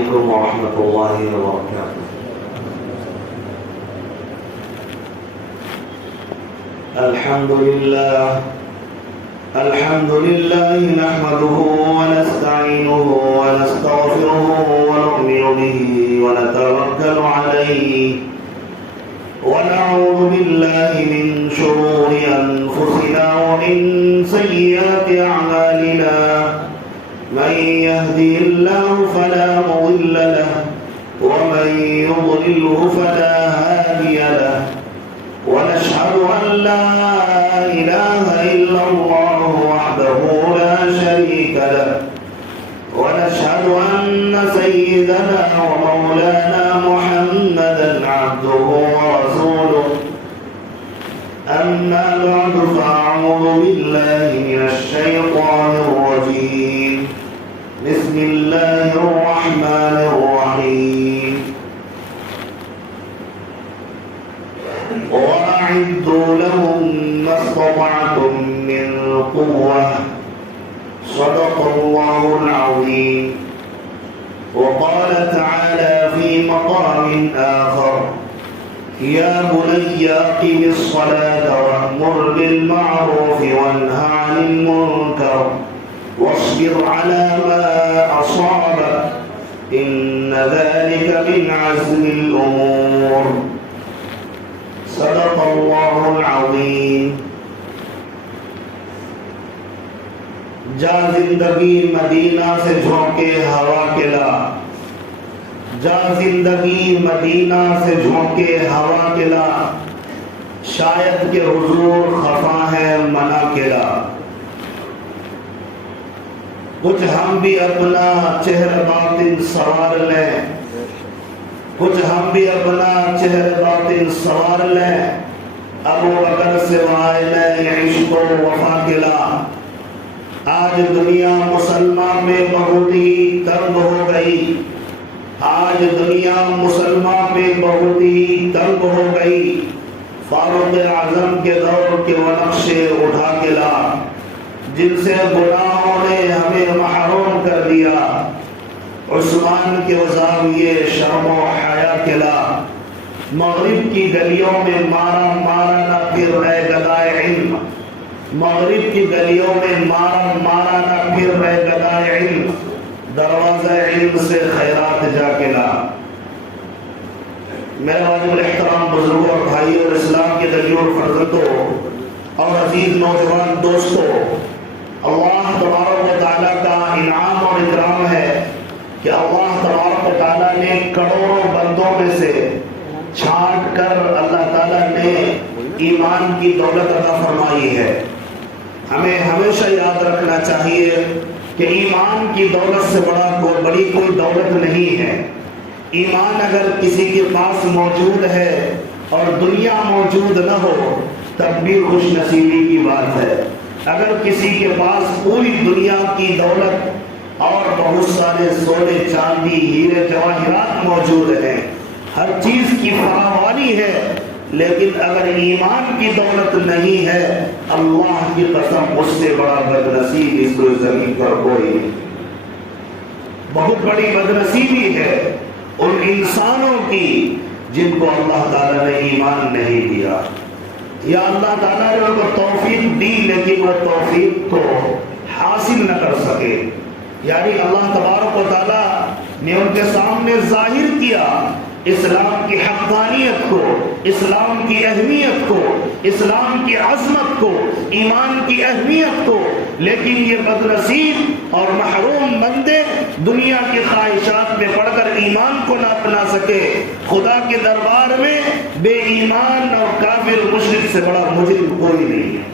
عليكم ورحمة الله وبركاته. الحمد لله نحمده ونستعينه ونستغفره ونؤمن به ونتوكل عليه ونعوذ بالله من شرور أنفسنا ومن سيئات أعمالنا. من يهدي الله فلا مضل له ومن يضلله فلا هادي له. ونشهد أن لا إله إلا الله وحده لا شريك له. ونشهد أن سيدنا ومولانا محمدا عبده ورسوله. أما بعد فأعوذ بالله من الشيطان الرجيم. بسم الله الرحمن الرحيم. وأعدوا لهم ما استطعتم من قوة. صدق الله العظيم. وقال تعالى في مقام آخر: يا بني أقم الصلاة وأمر بالمعروف وانه عن المنكر واصبر على ما أصابك إن ذلك من عزم الأمور. صدق الله العظيم. جا زندگی مدینہ سے جھونکے ہوا کے لا. جا زندگی مدینہ سے جھونکے ہوا کے لا. شاید کہ حضور خفا ہے منع کے لا. کچھ ہم بھی اپنا چہرہ باطن سوار لیں. کچھ ہم بھی اپنا چہرہ باطن سوار لیں. ابو بکر سے وائلے عشق و وفا کے لا. آج دنیا مسلمان میں بہت ہی تنگ ہو گئی. آج دنیا مسلمان میں بہت ہی تنگ ہو گئی. فاروق اعظم کے دور کے وہ نقشے اٹھا کے لا جن سے گناہوں نے ہمیں محروم کر دیا. عثمان کے زاویے شرم و حیا کے لا. مغرب کی گلیوں میں مارا مارا نہ پھر اے گدائے علم. مغرب کی گلیوں میں مارا مارا نہ پھر اے گدائے علم. دروازہ علم سے خیرات جا کے لا. میرے واجب الاحترام بزرگوں اور بھائیوں اور اسلام کے دلیل فرزندوں اور عزیز نوجوان دوستوں، اللہ تبارک و تعالیٰ کا انعام اور اکرام ہے کہ اللہ تبارک و تعالیٰ نے کروڑوں بندوں میں سے چھانٹ کر اللہ تعالیٰ نے ایمان کی دولت عطا فرمائی ہے. ہمیں ہمیشہ یاد رکھنا چاہیے کہ ایمان کی دولت سے بڑی کوئی دولت نہیں ہے. ایمان اگر کسی کے پاس موجود ہے اور دنیا موجود نہ ہو تب بھی خوش نصیبی کی بات ہے. اگر کسی کے پاس پوری دنیا کی دولت اور بہت سارے سونے چاندی ہیرے جواہرات موجود ہیں، ہر چیز کی فراوانی ہے، لیکن اگر ایمان کی دولت نہیں ہے، اللہ کی قسم اس سے بڑا بدنصیب اس زمین پر کوئی نہیں. بہت بڑی بدنصیبی ہے ان انسانوں کی جن کو اللہ تعالیٰ نے ایمان نہیں دیا، یا اللہ تعالیٰ نے ان کو توفیق دی لیکن وہ توفیق کو حاصل نہ کر سکے. یعنی اللہ تبارک و تعالیٰ نے ان کے سامنے ظاہر کیا اسلام کی حقانیت کو، اسلام کی اہمیت کو، اسلام کی عظمت کو، ایمان کی اہمیت کو، لیکن یہ بدنصیب اور محروم بندے دنیا کی خواہشات میں پڑ کر ایمان کو نہ اپنا سکے. خدا کے دربار میں بے ایمان اور کافر مشرک سے بڑا مجرم کوئی نہیں ہے.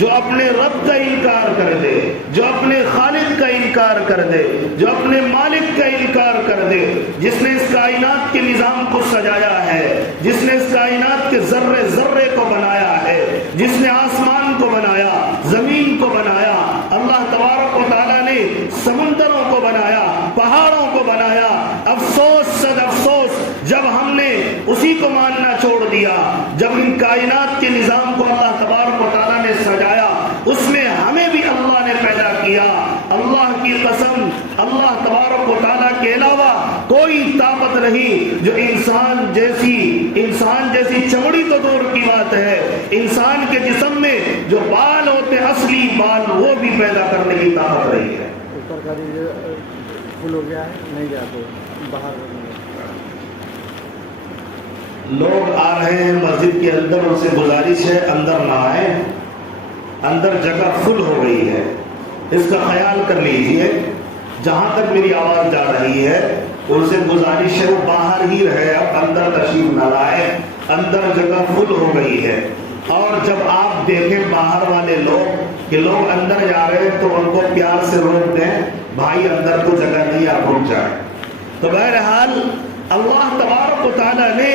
جو اپنے رب کا انکار کر دے، جو اپنے خالق کا انکار کر دے، جو اپنے مالک کا انکار کر دے، جس نے اس کائنات کے نظام کو سجایا ہے، جس نے اس کائنات کے ذرے ذرے کو بنایا ہے، جس نے آسمان کو بنایا، زمین کو بنایا، اللہ تبارک و تعالیٰ نے سمندروں کو بنایا، پہاڑوں کو بنایا. افسوس صد افسوس جب ہم نے اسی کو ماننا چھوڑ دیا. جب ان کائنات کے نظام کو اللہ تبارک و تعالیٰ نے سجایا، اس میں ہمیں بھی اللہ نے پیدا کیا. اللہ کی قسم، اللہ تبارک تبارک و تعالیٰ کے علاوہ کوئی طاقت نہیں جو انسان جیسی چمڑی تو دور کی بات ہے، انسان کے جسم میں جو بال ہوتے ہیں اصلی بال وہ بھی پیدا کرنے کی طاقت رہی ہے۔ فل ہو گیا ہے نہیں گیا تو باہر لوگ آ رہے ہیں مسجد کے اندر، ان سے گزارش ہے اندر نہ آئے، اندر جگہ فل ہو گئی ہے، اس کا خیال کر لیجئے۔ جہاں تک میری آواز جا رہی ہے ان سے گزارش ہے وہ باہر ہی رہے، اب اندر تشریف نہ لائے، اندر جگہ فل ہو گئی ہے۔ اور جب آپ دیکھیں باہر والے لوگ کہ لوگ اندر جا رہے ہیں تو ان کو پیار سے روک دیں، بھائی اندر کو جگہ نہیں، آپ رک جائیں۔ تو بہرحال اللہ تبارک و تعالیٰ نے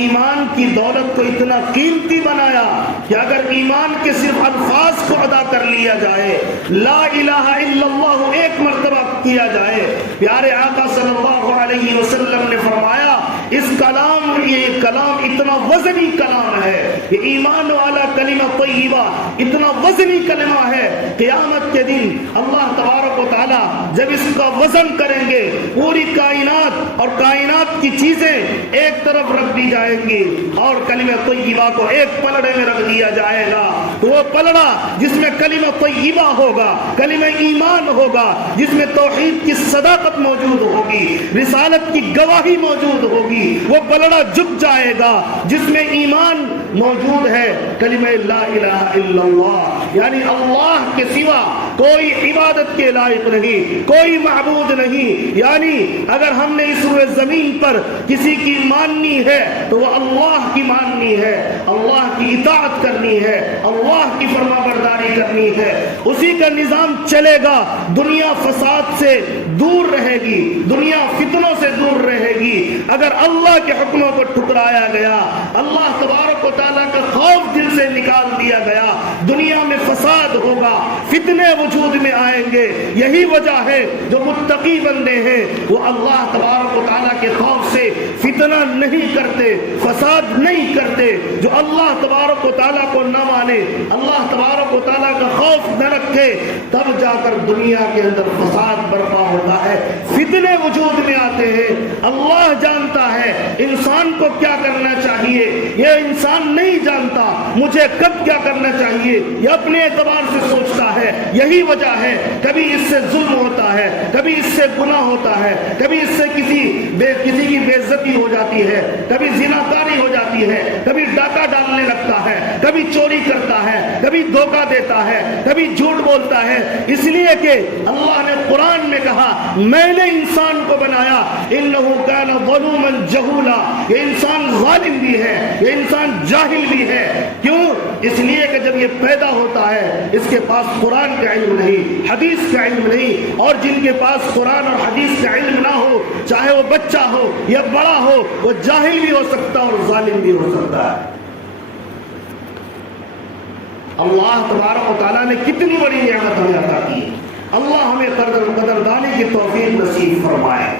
ایمان کی دولت کو اتنا قیمتی بنایا کہ اگر ایمان کے صرف الفاظ کو ادا کر لیا جائے، لا الہ الا اللہ ایک مرتبہ کیا جائے، پیارے آقا صلی اللہ علیہ وسلم نے فرمایا یہ کلام اتنا وزنی کلام ہے، یہ ایمان والا کلمہ طیبہ اتنا وزنی کلمہ ہے، قیامت کے دن اللہ تبارک و تعالیٰ جب اس کا وزن کریں گے، پوری کائنات اور کائنات کی چیزیں ایک طرف رکھ دی جائیں گی اور کلمہ طیبہ کو ایک پلڑے میں رکھ دیا جائے گا، تو وہ پلڑا جس میں کلمہ طیبہ ہوگا، کلمہ ایمان ہوگا، جس میں توحید کی صداقت موجود ہوگی، رسالت کی گواہی موجود ہوگی، وہ پلڑا جھک جائے گا جس میں ایمان موجود ہے، کلمہ لا الہ الا اللہ، یعنی اللہ کے سوا کوئی عبادت کے لائق نہیں، کوئی معبود نہیں، یعنی اگر ہم نے اس روئے زمین پر کسی کی ماننی ہے تو وہ اللہ کی ماننی ہے، اللہ کی اطاعت کرنی ہے، اللہ کی فرما برداری کرنی ہے، اسی کا نظام چلے گا، دنیا فساد سے دور رہے گی، دنیا فتنوں سے دور رہے گی۔ اگر اللہ کے حکموں کو ٹھکرایا گیا، اللہ تبارک و تعالیٰ کا خوف دل سے نکال دیا گیا، دنیا میں فساد ہوگا، فتنے وجود میں آئیں گے۔ یہی وجہ ہے جو متقی بندے ہیں وہ اللہ تبارک و تعالیٰ کے خوف سے فتنہ نہیں کرتے، فساد نہیں کرتے۔ جو اللہ تبارک و تعالیٰ کو نہ مانے، اللہ تبارک و تعالیٰ کا خوف نہ رکھے، تب جا کر دنیا کے اندر فساد برپا ہوتا ہے، فتنے وجود میں آتے ہیں۔ اللہ جانتا ہے انسان کو کیا کرنا چاہیے، یہ انسان نہیں جانتا مجھے کب کیا کرنا چاہیے، یہ اپنے اعتبار سے سوچتا ہے۔ یہی وجہ ہے کبھی اس سے ظلم ہوتا ہے، کبھی اس سے گناہ ہوتا ہے، کبھی اس سے کسی کی بے عزتی ہو جاتی ہے، کبھی زناکاری ہو جاتی ہے، کبھی ڈاکہ ڈالنے لگتا ہے، کبھی چوری کرتا ہے، کبھی دھوکہ دیتا ہے، کبھی جھوٹ بولتا ہے، اس لیے کہ اللہ نے قرآن میں کہا میں نے انسان کو بنایا انہ کان ظلوما جہولا، یہ انسان ظالم بھی ہے، یہ انسان جاہل بھی ہے۔ کیوں؟ اس لیے کہ جب یہ پیدا ہوتا ہے اس کے پاس قرآن کا علم نہیں، حدیث کا علم نہیں، اور جن کے پاس قرآن اور حدیث کا علم نہ ہو، چاہے وہ بچہ ہو یا بڑا ہو، وہ جاہل بھی ہو سکتا اور ظالم بھی ہو سکتا ہے۔ اللہ تبارک و تعالیٰ نے کتنی بڑی نعمت ہمیں عطا کی، اللہ ہمیں قدردانی کی توفیق نصیب فرمائے۔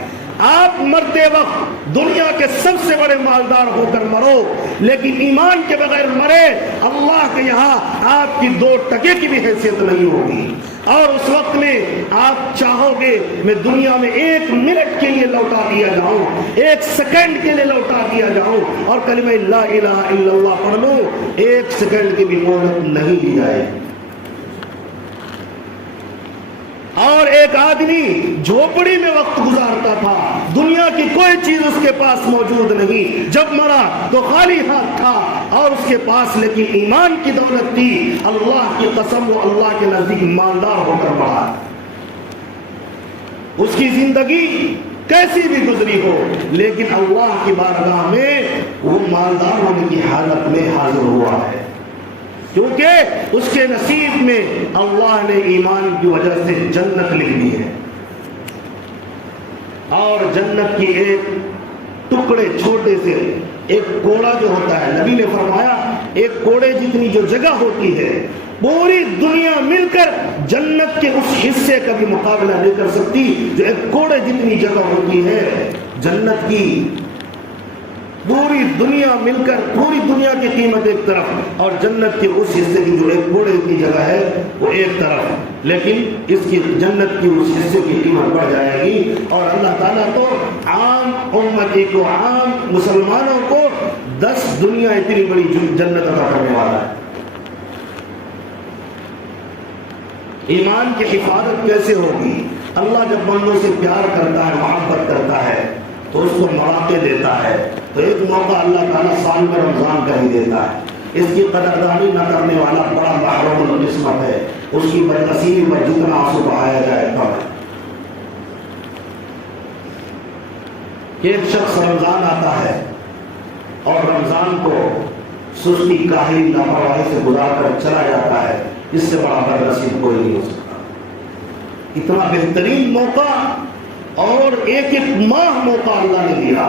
آپ مرتے وقت دنیا کے سب سے بڑے مالدار ہو کر مرو، لیکن ایمان کے بغیر مرے، اللہ کے یہاں آپ کی 2 ٹکے کی بھی حیثیت نہیں ہوگی۔ اور اس وقت میں آپ چاہو گے میں دنیا میں 1 منٹ کے لیے لوٹا دیا جاؤں، 1 سیکنڈ کے لیے لوٹا دیا جاؤں اور کلمہ لا الہ الا اللہ پڑھ لوں، 1 سیکنڈ کی بھی مہلت نہیں دی جائے۔ اور ایک آدمی جھوپڑی میں وقت گزارتا تھا، دنیا کی کوئی چیز اس کے پاس موجود نہیں، جب مرا تو خالی ہاتھ تھا، اور اس کے پاس لیکن ایمان کی دولت تھی۔ اللہ کی قسم وہ اللہ کے نزدیک مالدار ہو کر مڑا۔ اس کی زندگی کیسی بھی گزری ہو، لیکن اللہ کی بارگاہ میں وہ مالدار ہونے کی حالت میں حاضر ہوا ہے، کیونکہ اس کے نصیب میں اللہ نے ایمان کی وجہ سے جنت لکھ دی ہے۔ اور جنت کی ایک ٹکڑے چھوٹے سے ایک کوڑا جو ہوتا ہے، نبی نے فرمایا ایک کوڑے جتنی جو جگہ ہوتی ہے پوری دنیا مل کر جنت کے اس حصے کا بھی مقابلہ نہیں کر سکتی جو ایک کوڑے جتنی جگہ ہوتی ہے۔ جنت کی پوری دنیا مل کر، پوری دنیا کی قیمت ایک طرف اور جنت کے اس حصے کی جو ایک گھوڑے کی جگہ ہے وہ ایک طرف، لیکن اس کی جنت کی اس حصے کی قیمت بڑھ جائے گی، اور اللہ تعالیٰ تو عام امتی کو، عام مسلمانوں کو 10 دنیا اتنی بڑی جنت عطا کرنے والا ہے۔ ایمان کی حفاظت کیسے ہوگی؟ اللہ جب بندوں سے پیار کرتا ہے، محبت کرتا ہے تو اس کو مواقع دیتا ہے، تو ایک موقع اللہ تعالیٰ سال میں رمضان کا ہی دیتا ہے۔ اس کی قدردانی نہ کرنے والا بڑا محروم القسمت ہے، اس کی بدنصیبی پر جتنا آنسو بہایا جائے کم ہے۔ ایک شخص رمضان آتا ہے اور رمضان کو سستی، کاہلی، لاپرواہی سے گزار کر چلا جاتا ہے، اس سے بڑا بدنصیب کوئی نہیں ہو سکتا۔ اتنا بہترین موقع اور ایک ماہ موقع اللہ نے دیا۔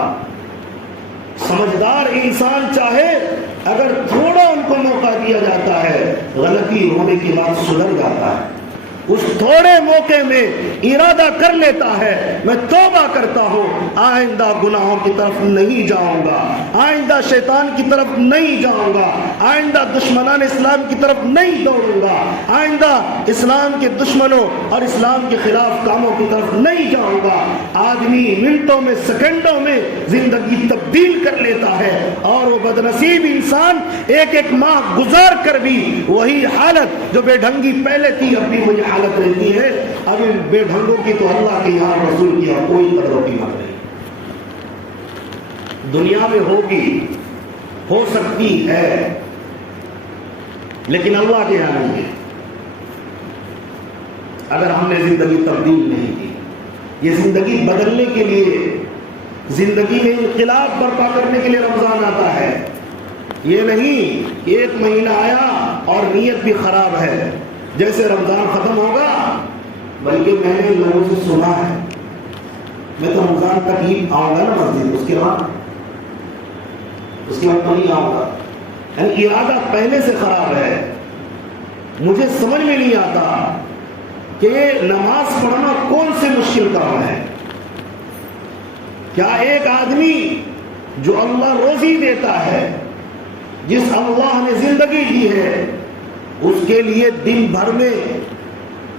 سمجھدار انسان چاہے اگر تھوڑا ان کو موقع دیا جاتا ہے، غلطی ہونے کی بات سدھر جاتا ہے، اس تھوڑے موقع میں ارادہ کر لیتا ہے میں توبہ کرتا ہوں، آئندہ گناہوں کی طرف نہیں جاؤں گا، آئندہ شیطان کی طرف نہیں جاؤں گا، آئندہ دشمنان اسلام کی طرف نہیں دوڑوں گا، آئندہ اسلام کے دشمنوں اور اسلام کے خلاف کاموں کی طرف نہیں جاؤں گا۔ آدمی منٹوں میں، سیکنڈوں میں زندگی تبدیل کر لیتا ہے، اور وہ بدنصیب انسان ایک ایک ماہ گزار کر بھی وہی حالت جو بے ڈھنگی پہلے تھی اب بھی وہی حالت رہتی ہے۔ اب ان بے ڈھنگوں کی تو اللہ کے یہاں رسول کی کوئی قدر و قیمت نہیں۔ دنیا میں ہوگی، ہو سکتی ہے، لیکن اللہ کے یہاں نہیں ہے۔ اگر ہم نے زندگی تبدیل نہیں کی، یہ زندگی بدلنے کے لیے، زندگی میں انقلاب برپا کرنے کے لیے رمضان آتا ہے، یہ نہیں ایک مہینہ آیا اور نیت بھی خراب ہے جیسے رمضان ختم ہوگا، بلکہ میں نے لوگوں سے سنا ہے میں تو رمضان تک ہی آؤں گا نا مسجد، اس کے بعد تو نہیں آؤں گا۔ یعنی ارادہ پہلے سے خراب ہے۔ مجھے سمجھ میں نہیں آتا کہ نماز پڑھنا کون سے مشکل کام ہے۔ کیا ایک آدمی جو اللہ روزی دیتا ہے، جس اللہ نے زندگی دی ہے، اس کے لیے دن بھر میں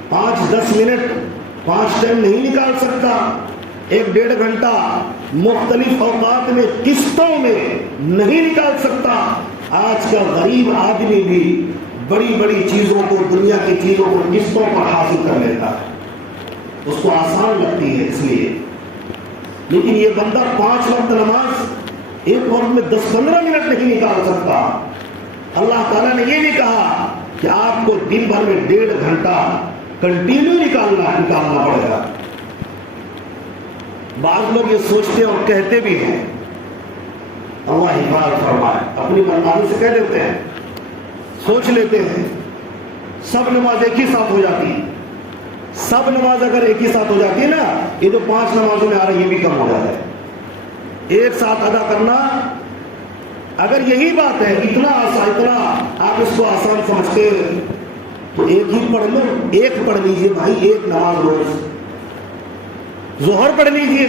5-10 منٹ 5 ٹائم نہیں نکال سکتا؟ 1-1.5 گھنٹہ مختلف اوقات میں قسطوں میں نہیں نکال سکتا؟ آج کا غریب آدمی بھی بڑی بڑی چیزوں کو، دنیا کی چیزوں کو قسطوں پر حاصل کر لیتا ہے، اس کو آسان لگتی ہے اس لیے۔ لیکن یہ بندہ 5 وقت نماز ایک وقت میں 10-15 منٹ نہیں نکال سکتا۔ اللہ تعالیٰ نے یہ بھی کہا کہ آپ کو دن بھر میں 1.5 گھنٹہ کنٹینیو نکالنا پڑے گا۔ بعض لوگ یہ سوچتے ہیں اور کہتے بھی ہیں، اللہ حفاظت فرمائے، اپنی منمانی سے کہہ دیتے ہیں، سوچ لیتے ہیں سب نماز ایک ہی ساتھ ہو جاتی، سب نماز اگر ایک ہی ساتھ ہو جاتی ہے نا، یہ جو 5 نمازوں میں آ رہا ہے یہ بھی کم ہو جاتا ہے۔ ایک ساتھ ادا کرنا، اگر یہی بات ہے، اتنا آپ اس کو آسان سمجھتے تو ایک ہی پڑھ لو، ایک پڑھ لیجئے بھائی، ایک نماز روز، ظہر پڑھ لیجئے،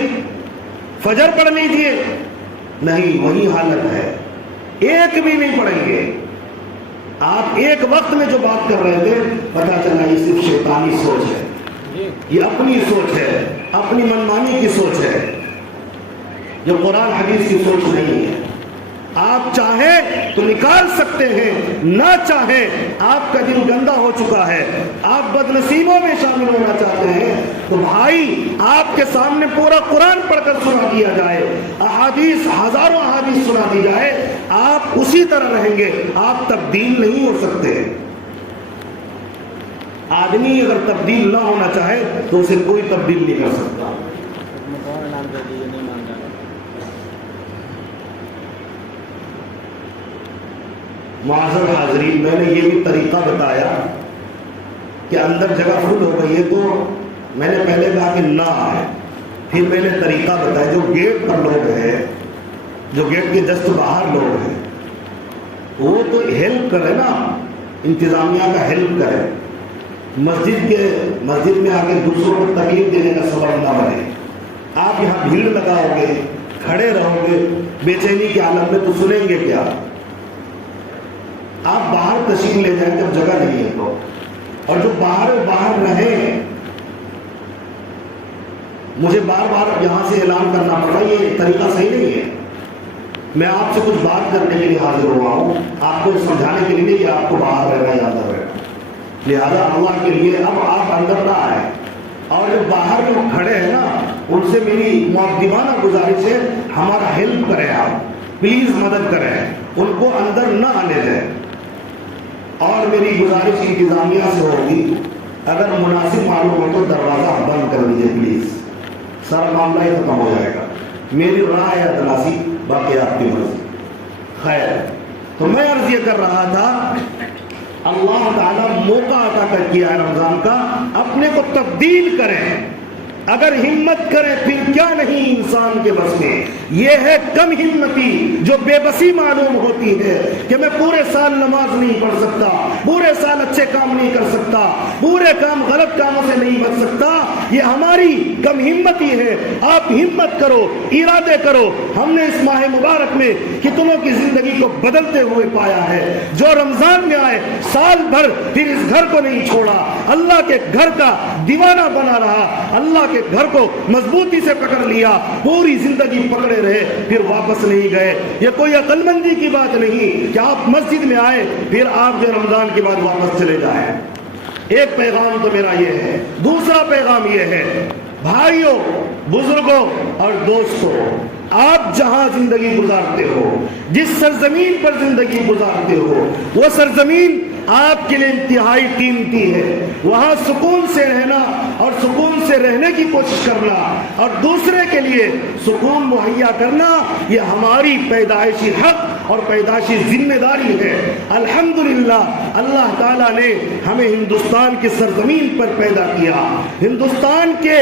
فجر پڑھ لیجئے۔ نہیں، وہی حالت ہے، ایک بھی نہیں پڑھیں گے۔ آپ ایک وقت میں جو بات کر رہے تھے، پتہ چلا یہ صرف شیطانی سوچ ہے، یہ اپنی سوچ ہے، اپنی منمانی کی سوچ ہے، جو قرآن حدیث کی سوچ نہیں ہے۔ آپ چاہیں تو نکال سکتے ہیں، نہ چاہیں آپ کا دل گندا ہو چکا ہے، آپ بدنصیبوں میں شامل ہونا چاہتے ہیں تو بھائی آپ کے سامنے پورا قرآن پڑھ کر سنا دیا جائے، احادیث، ہزاروں احادیث سنا دی جائے، آپ اسی طرح رہیں گے، آپ تبدیل نہیں ہو سکتے۔ آدمی اگر تبدیل نہ ہونا چاہے تو اسے کوئی تبدیل نہیں کر سکتا۔ معذر حاضرین، میں نے یہ بھی طریقہ بتایا کہ اندر جگہ فل ہو گئی ہے تو میں نے پہلے کہا کہ نہ آئے، پھر میں نے طریقہ بتایا جو گیٹ پر لوگ ہیں، جو گیٹ کے جسٹ باہر لوگ ہیں، وہ تو ہیلپ کرے نا، انتظامیہ کا ہیلپ کرے، مسجد میں آ کے دوسروں کو تکلیف دینے کا سبب نہ بنے۔ آپ یہاں بھیڑ لگاؤ گے، کھڑے رہو گے بے چینی کے عالم میں تو سنیں گے کیا؟ آپ باہر تشریف لے جائیں جب جگہ نہیں ہے تو، اور جو باہر رہیں. مجھے بار بار یہاں سے اعلان کرنا پڑا، یہ طریقہ صحیح نہیں ہے. میں آپ سے کچھ بات کرنے کے لیے حاضر ہوا ہوں، آپ کو سمجھانے کے لیے نہیں کہ آپ کو باہر رہنا یا اندر رہنا. لہٰذا اللہ کے لیے اب آپ اندر نہ آئے، اور جو باہر لوگ کھڑے ہیں نا ان سے میری مؤدبانہ گزارش ہے ہمارا ہیلپ کریں، آپ پلیز مدد کریں، ان کو اندر نہ آنے دیں. اور میری گزارش انتظامیہ سے ہوگی اگر مناسب معلوم ہو تو دروازہ بند کر دیجیے پلیز، سارا معاملہ ہی ختم ہو جائے گا. میری رائے ہے تلاشی، باقی آپ کی مرضی. خیر، تو میں عرض یہ کر رہا تھا اللہ تعالیٰ موقع عطا کر کیا ہے رمضان کا، اپنے کو تبدیل کریں. اگر ہمت کرے پھر کیا نہیں انسان کے بس میں. یہ ہے کم ہمتی جو بے بسی معلوم ہوتی ہے کہ میں پورے سال نماز نہیں پڑھ سکتا، پورے سال اچھے کام نہیں کر سکتا، پورے کام غلط کاموں سے نہیں بچ سکتا. یہ ہماری کم ہمتی ہے. آپ ہمت کرو، ارادے کرو. ہم نے اس ماہ مبارک میں کتنوں کی زندگی کو بدلتے ہوئے پایا ہے. جو رمضان میں آئے سال بھر پھر اس گھر کو نہیں چھوڑا، اللہ کے گھر کا دیوانہ بنا رہا، اللہ کے گھر کو مضبوطی سے پکڑ لیا، پوری زندگی پکڑے رہے، پھر واپس نہیں گئے. یہ کوئی عقل مندی کی بات نہیں کہ آپ مسجد میں آئے پھر آپ جو رمضان کے بعد واپس چلے جائیں. ایک پیغام تو میرا یہ ہے. دوسرا پیغام یہ ہے، بھائیوں، بزرگوں اور دوستوں، آپ جہاں زندگی گزارتے ہو، جس سرزمین پر زندگی گزارتے ہو، وہ سرزمین آپ کے لیے انتہائی قیمتی ہے. وہاں سکون سے رہنا اور سکون سے رہنے کی کوشش کرنا اور دوسرے کے لیے سکون مہیا کرنا یہ ہماری پیدائشی حق اور پیدائشی ذمہ داری ہے. الحمدللہ اللہ تعالیٰ نے ہمیں ہندوستان کی سرزمین پر پیدا کیا. ہندوستان کے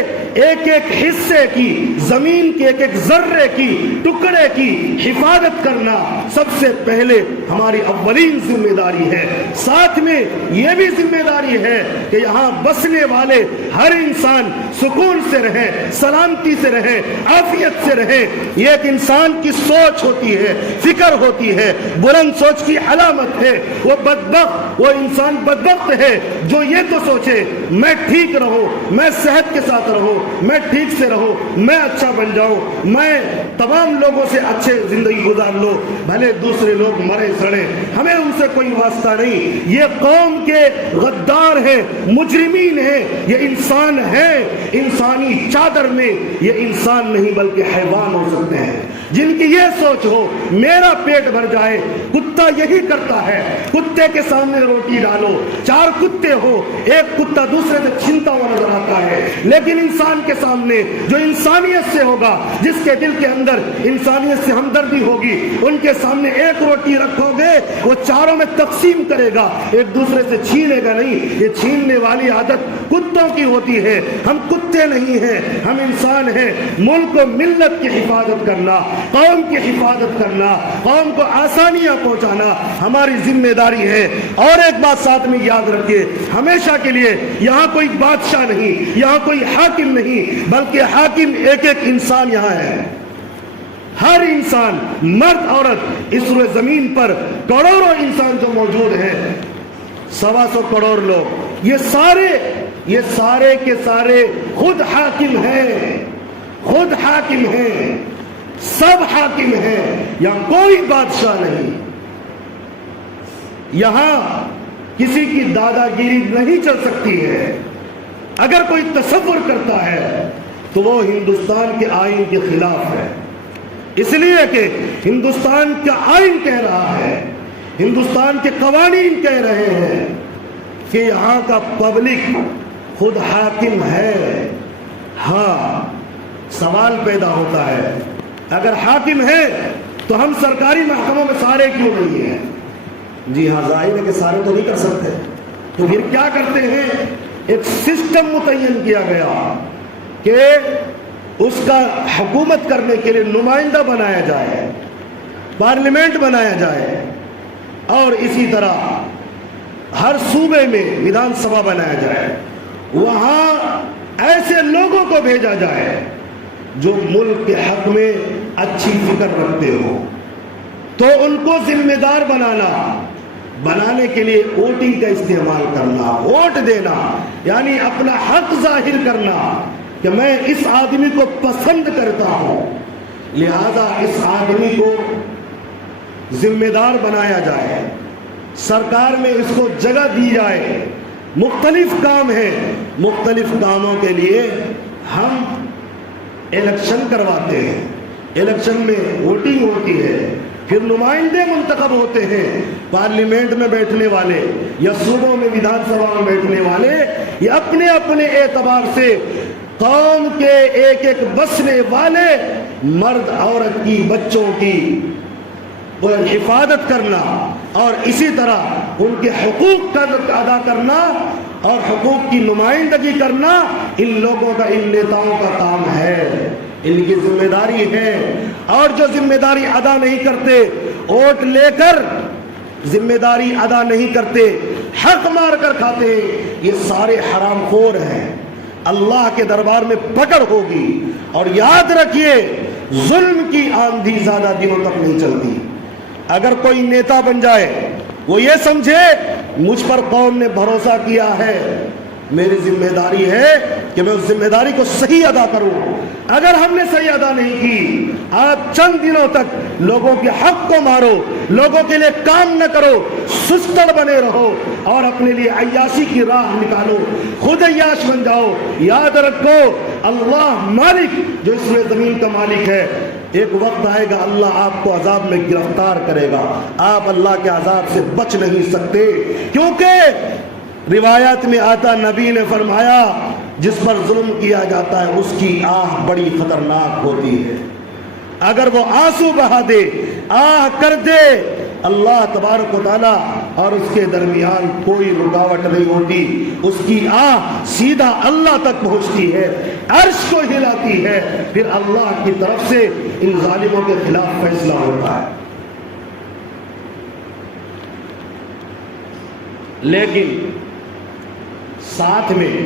ایک ایک حصے کی، زمین کے ایک ایک ذرے کی، ٹکڑے کی حفاظت کرنا سب سے پہلے ہماری اولین ذمہ داری ہے. ساتھ میں یہ بھی ذمہ داری ہے کہ یہاں بسنے والے ہر انسان سکون سے رہے، سلامتی سے رہے، عافیت سے رہے. یہ ایک انسان کی سوچ ہوتی ہے، فکر ہوتی ہے، بلند سوچ کی علامت ہے. وہ بدبخت، وہ انسان بدبخت ہے جو یہ تو سوچے میں ٹھیک رہوں، میں صحت کے ساتھ رہوں، میں ٹھیک سے رہوں، میں اچھا بن جاؤں، میں تمام لوگوں سے اچھے زندگی گزار لو، بھلے دوسرے لوگ مرے سڑے، ہمیں ان سے کوئی واسطہ نہیں. یہ قوم کے غدار ہیں، مجرمین ہیں، یہ انسان ہیں. انسانی چادر میں یہ انسان نہیں بلکہ حیوان ہو سکتے ہیں. جن کی یہ سوچ ہو میرا پیٹ بھر جائے، کتا یہی کرتا ہے. کتے کے سامنے روٹی ڈالو، چار کتے ہو، ایک کتا دوسرے سے چھینتا ہوا نظر آتا ہے، لیکن انسان کے سامنے جو انسانیت سے ہوگا، جس کے دل کے اندر انسانیت سے ہمدردی ہوگی، ان کے سامنے ایک روٹی رکھو گے وہ چاروں میں تقسیم کرے گا، ایک دوسرے سے چھینے گا نہیں. یہ چھیننے والی عادت کتوں کی ہوتی ہے. ہم کتے نہیں ہیں، ہم انسان ہیں. ملک و ملت کی حفاظت کرنا، قوم کی حفاظت کرنا، قوم کو آسانیاں پہنچانا ہماری ذمہ داری ہے. اور ایک بات ساتھ میں یاد رکھیے، ہمیشہ کے لیے یہاں کوئی بادشاہ نہیں، یہاں کوئی حاکم نہیں، بلکہ حاکم ایک ایک انسان یہاں ہے. ہر انسان، مرد عورت، اس روئے زمین پر کروڑوں انسان جو موجود ہیں، 125 کروڑ لوگ، یہ سارے کے سارے خود حاکم ہیں، خود حاکم ہیں، سب حاکم ہیں. یہاں کوئی بادشاہ نہیں، یہاں کسی کی دادا گیری نہیں چل سکتی ہے. اگر کوئی تصور کرتا ہے تو وہ ہندوستان کے آئین کے خلاف ہے. اس لیے کہ ہندوستان کا آئین کہہ رہا ہے، ہندوستان کے قوانین کہہ رہے ہیں کہ یہاں کا پبلک خود حاکم ہے. ہاں، سوال پیدا ہوتا ہے اگر حاکم ہے تو ہم سرکاری محکموں میں سارے کیوں نہیں ہیں؟ جی ہاں، ظاہر ہے کہ سارے تو نہیں کر سکتے، تو پھر کیا کرتے ہیں؟ ایک سسٹم متعین کیا گیا کہ اس کا حکومت کرنے کے لیے نمائندہ بنایا جائے، پارلیمنٹ بنایا جائے، اور اسی طرح ہر صوبے میں ودھان سبھا بنایا جائے. وہاں ایسے لوگوں کو بھیجا جائے جو ملک کے حق میں اچھی فکر رکھتے ہو، تو ان کو ذمہ دار بنانے کے لیے ووٹنگ کا استعمال کرنا، ووٹ دینا، یعنی اپنا حق ظاہر کرنا کہ میں اس آدمی کو پسند کرتا ہوں، لہذا اس آدمی کو ذمہ دار بنایا جائے، سرکار میں اس کو جگہ دی جائے۔ مختلف کام ہیں، مختلف کاموں کے لیے ہم الیکشن کرواتے ہیں، الیکشن میں ووٹنگ ہوتی ہے، پھر نمائندے منتخب ہوتے ہیں، پارلیمنٹ میں بیٹھنے والے یا صوبوں میں وِدھان سبھا میں بیٹھنے والے، یہ اپنے اپنے اعتبار سے قوم کے ایک ایک بسنے والے مرد عورت کی، بچوں کی حفاظت کرنا اور اسی طرح ان کے حقوق کا ادا کرنا اور حقوق کی نمائندگی کرنا ان لوگوں کا، ان نیتاؤں کا کام ہے، ان کی ذمہ داری ہے۔ اور جو ذمہ داری ادا نہیں کرتے، ووٹ لے کر ذمہ داری ادا نہیں کرتے، حق مار کر کھاتے ہیں، یہ سارے حرام خور ہیں، اللہ کے دربار میں پکڑ ہوگی۔ اور یاد رکھیے، ظلم کی آندھی زیادہ دنوں تک نہیں چلتی۔ اگر کوئی نیتا بن جائے، وہ یہ سمجھے مجھ پر قوم نے بھروسہ کیا ہے، میری ذمہ داری ہے کہ میں اس ذمہ داری کو صحیح ادا کروں۔ اگر ہم نے صحیح ادا نہیں کی، آپ چند دنوں تک لوگوں کے حق کو مارو، لوگوں کے لیے کام نہ کرو، سستڑ بنے رہو اور اپنے لیے عیاشی کی راہ نکالو، خود عیاش بن جاؤ۔ یاد رکھو، اللہ مالک جو اس میں زمین کا مالک ہے، ایک وقت آئے گا اللہ آپ کو عذاب میں گرفتار کرے گا، آپ اللہ کے عذاب سے بچ نہیں سکتے، کیونکہ روایات میں آتا، نبی نے فرمایا جس پر ظلم کیا جاتا ہے اس کی آہ بڑی خطرناک ہوتی ہے۔ اگر وہ آنسو بہا دے، آہ کر دے، اللہ تبارک و تعالیٰ اور اس کے درمیان کوئی رکاوٹ نہیں ہوتی، اس کی آہ سیدھا اللہ تک پہنچتی ہے، عرش کو ہلاتی ہے، پھر اللہ کی طرف سے ان ظالموں کے خلاف فیصلہ ہوتا ہے۔ لیکن ساتھ میں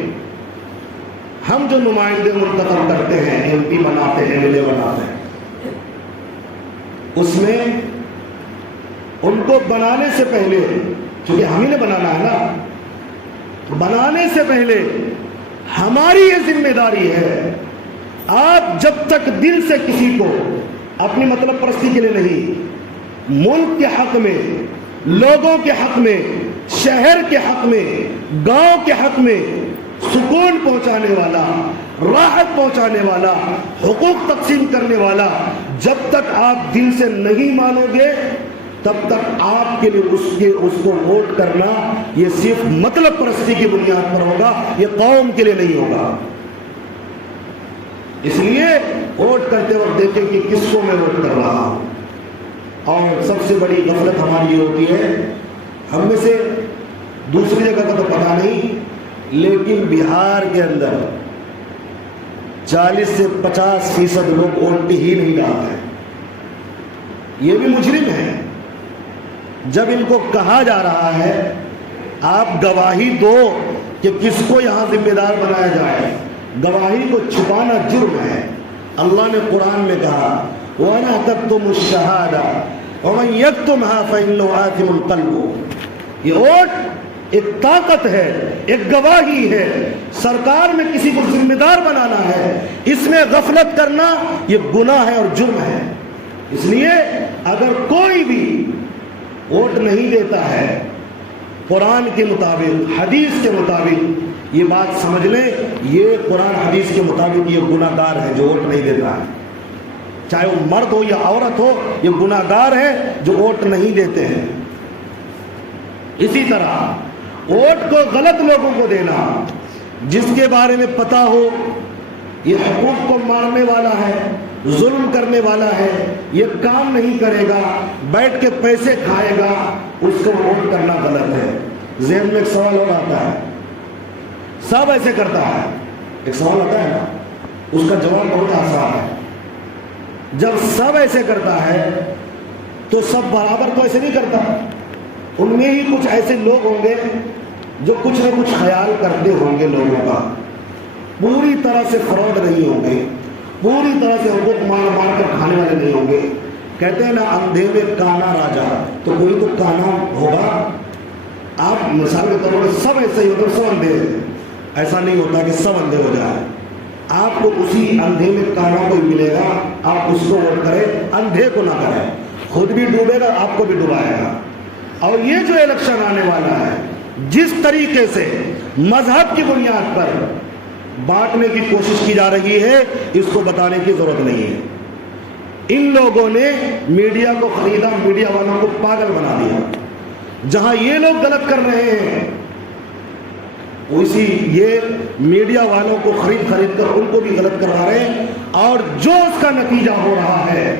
ہم جو نمائندے منتخب کرتے ہیں، ایم پی بناتے ہیں، ایم ایل اے بناتے ہیں، اس میں ان کو بنانے سے پہلے، چونکہ ہم ہی نے بنانا ہے نا، بنانے سے پہلے ہماری یہ ذمہ داری ہے، آپ جب تک دل سے کسی کو اپنی مطلب پرستی کے لیے نہیں، ملک کے حق میں، لوگوں کے حق میں، شہر کے حق میں، گاؤں کے حق میں سکون پہنچانے والا، راحت پہنچانے والا، حقوق تقسیم کرنے والا، جب تک آپ دل سے نہیں مانو گے تب تک آپ کے لیے اس کو ووٹ کرنا یہ صرف مطلب پرستی کی بنیاد پر ہوگا، یہ قوم کے لیے نہیں ہوگا۔ اس لیے ووٹ کرتے وقت دیکھیں کہ کس کو میں ووٹ کر رہا ہوں۔ اور سب سے بڑی غفلت ہماری یہ ہوتی ہے، ہم میں سے دوسری جگہ کا تو پتہ نہیں، لیکن بہار کے اندر 40 سے 50% لوگ ووٹ ہی نہیں ڈالتے، یہ بھی مجرم ہے۔ جب ان کو کہا جا رہا ہے آپ گواہی دو کہ کس کو یہاں ذمہ دار بنایا جائے، گواہی کو چھپانا جرم ہے۔ اللہ نے قرآن میں کہا وَلَا تَكْتُمُوا الشَّهَادَةَ وَمَن يَكْتُمْهَا فَإِنَّهُ آثِمٌ قَلْبُهُ۔ یہ ووٹ ایک طاقت ہے، ایک گواہی ہے، سرکار میں کسی کو ذمہ دار بنانا ہے، اس میں غفلت کرنا یہ گناہ ہے اور جرم ہے۔ اس لیے اگر کوئی بھی ووٹ نہیں دیتا ہے قرآن کے مطابق، حدیث کے مطابق، یہ بات سمجھ لیں، یہ قرآن حدیث کے مطابق یہ گناہ گار ہے جو ووٹ نہیں دیتا ہے، چاہے وہ مرد ہو یا عورت ہو، یہ گناہ گار ہے جو ووٹ نہیں دیتے ہیں۔ اسی طرح ووٹ کو غلط لوگوں کو دینا، جس کے بارے میں پتا ہو یہ حقوق کو مارنے والا ہے، ظلم کرنے والا ہے، یہ کام نہیں کرے گا، بیٹھ کے پیسے کھائے گا، اس کو ووٹ کرنا غلط ہے۔ ذہن میں ایک سوال اور آتا ہے، سب ایسے کرتا ہے، ایک سوال آتا ہے نا، اس کا جواب بہت آسان ہے۔ جب سب ایسے کرتا ہے تو سب برابر تو ایسے نہیں کرتا، ان میں ہی کچھ ایسے لوگ ہوں گے جو کچھ نہ کچھ خیال کرتے ہوں گے لوگوں کا، پوری طرح سے فراڈ نہیں ہوں گے، پوری طرح سے حقوق مار مار کر کھانے والے نہیں ہوں گے. کہتے ہیں نا اندھے میں کانا راجا، تو کوئی تو کانا ہوگا. آپ مثال کے طور پر سب ایسے ہی ہوتے، سب اندھے ہیں. ایسا نہیں ہوتا کہ سب اندھے ہو جائیں. آپ کو اسی اندھے میں کانا کوئی ملے گا، آپ اس کو ووٹ کریں، اندھے کو نہ کریں. خود بھی ڈوبے گا، آپ کو بھی ڈبائے گا. اور یہ جو الیکشن آنے والا ہے، جس طریقے سے مذہب کی بنیاد پر بانٹنے کی کوشش کی جا رہی ہے، اس کو بتانے کی ضرورت نہیں ہے. ان لوگوں نے میڈیا کو خریدا، میڈیا والوں کو پاگل بنا دیا. جہاں یہ لوگ غلط کر رہے ہیں، اسی یہ میڈیا والوں کو خرید کر ان کو بھی غلط کروا رہے ہیں. اور جو اس کا نتیجہ ہو رہا ہے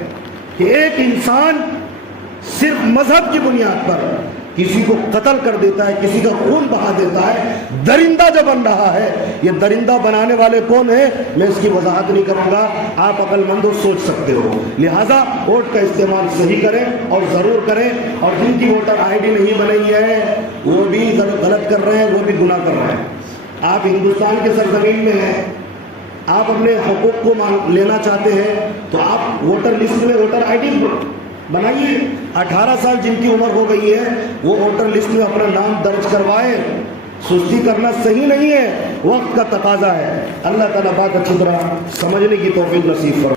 کہ ایک انسان صرف مذہب کی بنیاد پر کسی کو قتل کر دیتا ہے، کسی کا خون بہا دیتا ہے، درندہ جو بن رہا ہے. یہ درندہ بنانے والے کون ہیں، میں اس کی وضاحت نہیں کروں گا، آپ عقل مندوں سوچ سکتے ہو. لہذا ووٹ کا استعمال صحیح کریں اور ضرور کریں. اور جن کی ووٹر آئی ڈی نہیں بنائی ہے وہ بھی غلط کر رہے ہیں، وہ بھی گناہ کر رہے ہیں. آپ ہندوستان کے سرزمین میں ہیں، آپ اپنے حقوق کو لینا چاہتے ہیں تو آپ ووٹر لسٹ میں ووٹر آئی ڈی بنائیے. 18 سال جن کی عمر ہو گئی ہے وہ ووٹر لسٹ میں اپنا نام درج کروائے. سستی کرنا صحیح نہیں ہے، وقت کا تقاضا ہے. اللہ تعالیٰ بات اچھی طرح سمجھنے کی توفیق نصیب فرمائے.